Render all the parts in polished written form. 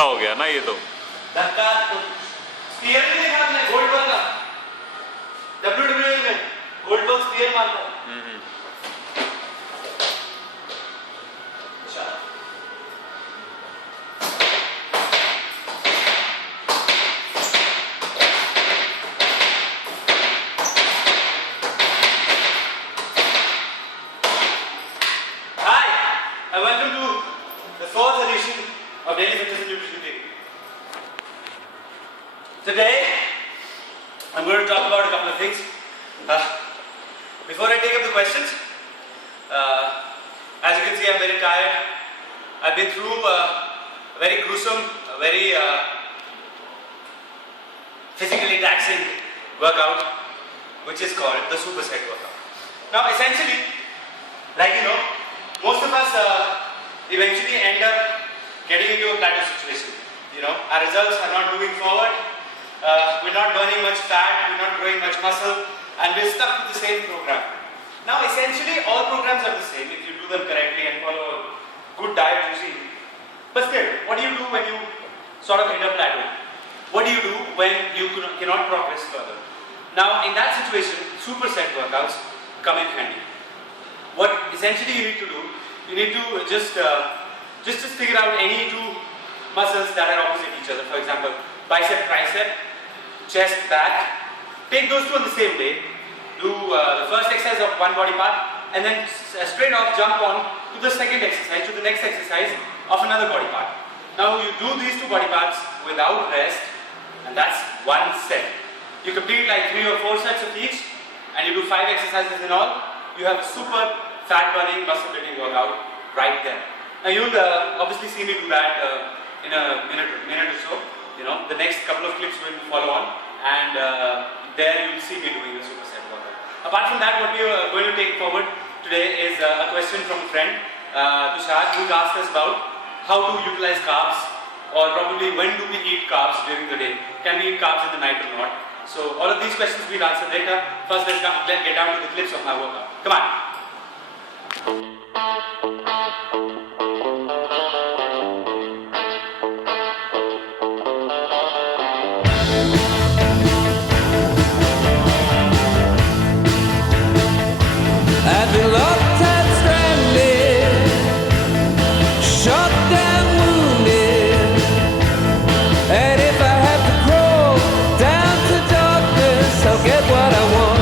धक्का हो गया ना ये तो। धक्का तो स्पीयर नहीं देखा आपने गोल्डबर्ग का WWE में गोल्डबर्ग स्पीयर मारता है। अच्छा Hi, and welcome to the fourth edition of Daily Fitness and Nutrition. Today, I'm going to talk about a couple of things. Before I take up the questions, as you can see, I'm very tired. I've been through a very gruesome, a very physically taxing workout, which is called the Superset workout. Now, essentially, like you know, most of us eventually end up getting into a plateau situation. You know, our results are not moving forward. We're not burning much fat, we're not growing much muscle, and we're stuck with the same program. Now, essentially, all programs are the same if you do them correctly and follow a good diet regime. But still, what do you do when you sort of hit a plateau? What do you do when you cannot progress further? Now, in that situation, superset workouts come in handy. What essentially you need to do, you need to just figure out any two muscles that are opposite each other. For example, bicep, tricep, chest, back. Take those two on the same day. Do the first exercise of one body part, and then straight off jump on to the second exercise, to the next exercise of another body part. Now you do these two body parts without rest, and that's one set. You complete like 3 or 4 sets of each, and you do 5 exercises in all. You have a super fat burning muscle building workout right there. Now you'll obviously see me do that in a minute or so. You know, the next couple of clips will follow on, and there you'll see me doing the superset workout. Apart from that, what we are going to take forward today is a question from a friend, Tushar, who asked us about how to utilize carbs, or probably when do we eat carbs during the day? Can we eat carbs in the night or not? So all of these questions we'll answer later. First, let's get down to the clips of my workout. Come on. I've been locked and stranded, shot down, wounded, and if I have to crawl down to darkness, I'll get what I want.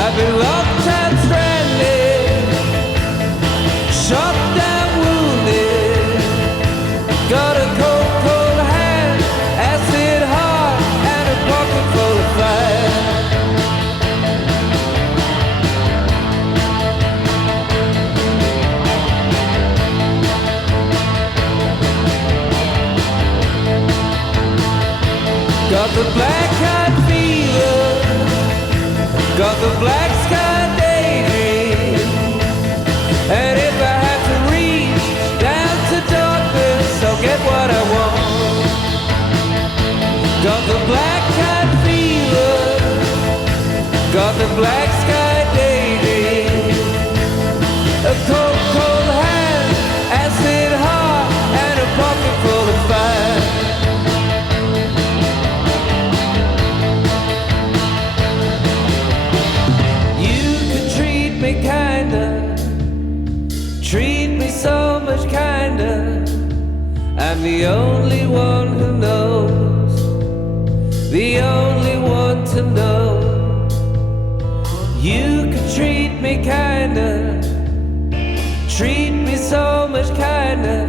I've been locked and stranded, shot down, wounded, got a cold, cold hand, acid heart, and a pocket full of fire. Got the black-eyed fever, got the black sky daydream, and if I have to reach down to darkness, I'll get what I want. Got the black-eyed fever, got the black sky daydream, a cold, cold hand, acid heart, and a pocket full of fire. Treat me so much kinder. I'm the only one who knows, the only one to know. You could treat me kinder, treat me so much kinder.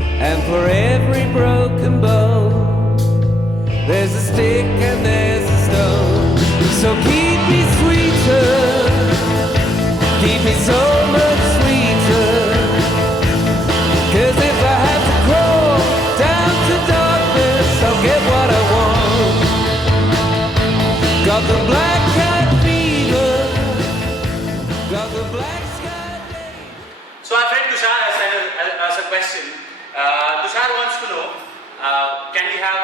And for every broken bone, there's a stick and there's a stone. So keep me sweeter, keep me so much sweeter. 'Cause if I have to crawl down to darkness, I'll get what I want. Got the black-eyed fever, got the black sky day. So our friend Tushar has sent us a question. Tushar wants to know, can we have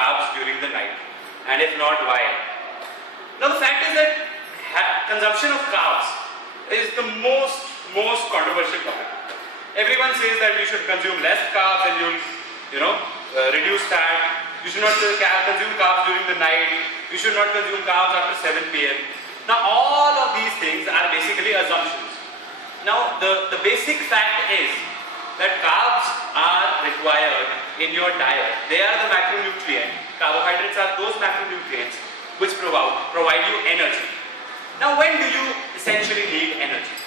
carbs during the night? And if not, why? Now the fact is that consumption of carbs is the most controversial topic. everyone says that you should consume less carbs and you'll, reduce fat. You should not consume carbs during the night. You should not consume carbs after 7 p.m. Now all of these things are basically assumptions. Now the basic fact is that carbs are required in your diet. They are the macronutrient. Carbohydrates are those macronutrients which provide you energy. Now when do you essentially need energy?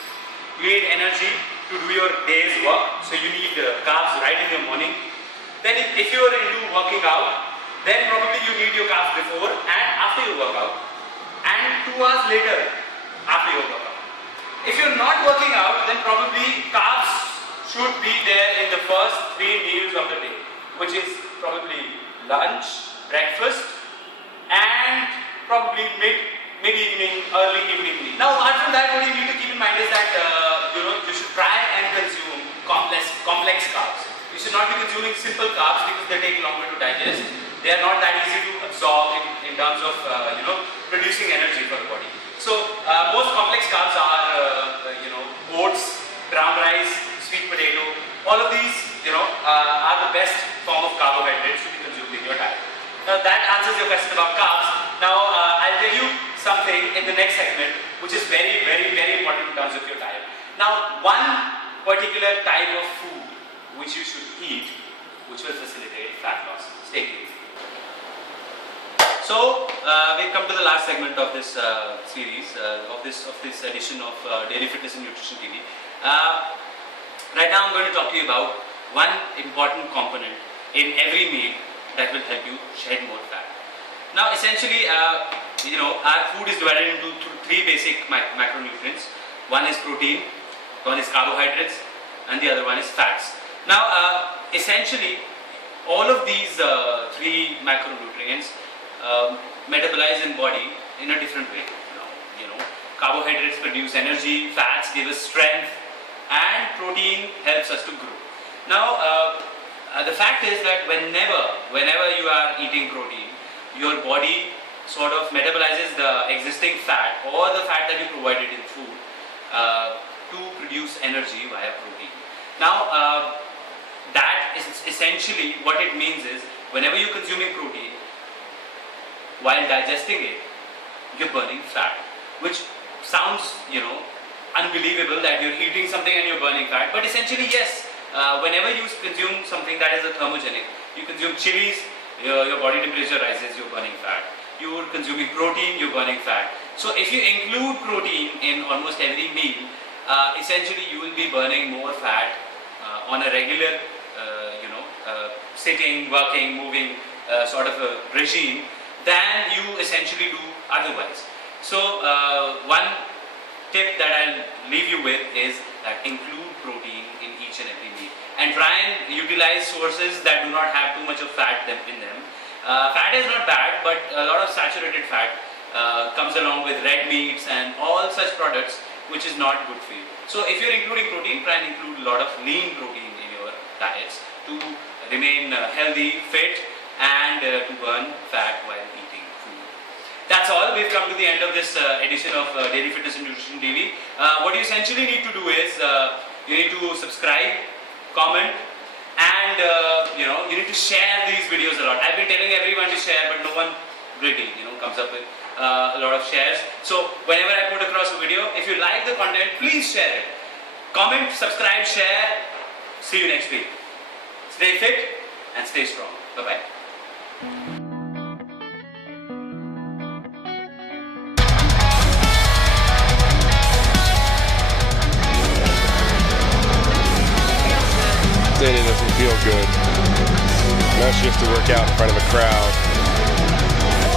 You need energy to do your day's work, so you need carbs right in the morning. Then if you are into working out, then probably you need your carbs before and after your workout, and 2 hours later after your workout. If you're not working out, then probably carbs should be there in the first 3 meals of the day, which is probably lunch, breakfast, and probably mid-evening, early evening meal. Now apart from that, what you need to keep in mind is that you should try and consume complex carbs. You should not be consuming simple carbs because they take longer to digest. They are not that easy to absorb in terms of producing energy for the body. So most complex carbs are oats, brown rice, sweet potato. All of these are the best form of carbohydrates to be consumed in your diet. Now that answers your question about carbs. Now I'll tell you something in the next segment which is very, very, very important in terms of your diet. Now one particular type of food which you should eat which will facilitate fat loss. Stay tuned. So we've come to the last segment of this series, of this edition of Daily Fitness and Nutrition TV. Right now I'm going to talk to you about one important component in every meal that will help you shed more fat. Now essentially, our food is divided into 3 basic macronutrients. One is protein, one is carbohydrates, and the other one is fats. Now essentially, all of these 3 macronutrients metabolize in body in a different way. Carbohydrates produce energy, fats give us strength, and protein helps us to grow. Now the fact is that whenever you are eating protein, your body sort of metabolizes the existing fat or the fat that you provided in food to produce energy via protein. Now that is essentially what it means is whenever you're consuming protein, while digesting it, you're burning fat, which sounds, unbelievable that you're eating something and you're burning fat. But essentially, yes, whenever you consume something that is a thermogenic, you consume chilies, your body temperature rises, you're burning fat. You're consuming protein, you're burning fat. So if you include protein in almost every meal, essentially you will be burning more fat on a regular, sitting, working, moving sort of a regime than you essentially do otherwise. So one tip that I'll leave you with is that include protein in each and every meal and try and utilize sources that do not have too much of fat in them. Fat is not bad, but a lot of saturated fat comes along with red meats and all such products which is not good for you. So if you're including protein, try and include a lot of lean protein in your diets to remain healthy, fit, and to burn fat while eating food. That's all. We've come to the end of this edition of Daily Fitness and Nutrition TV. What you essentially need to do is you need to subscribe, comment, and you need to share these videos a lot. I've been telling everyone to share, but no one really comes up with a lot of shares. So whenever I put across a video, if you like the content, please share it. Comment, subscribe, share. See you next week. Stay fit and stay strong. Bye-bye. It doesn't feel good. Unless you have to work out in front of a crowd.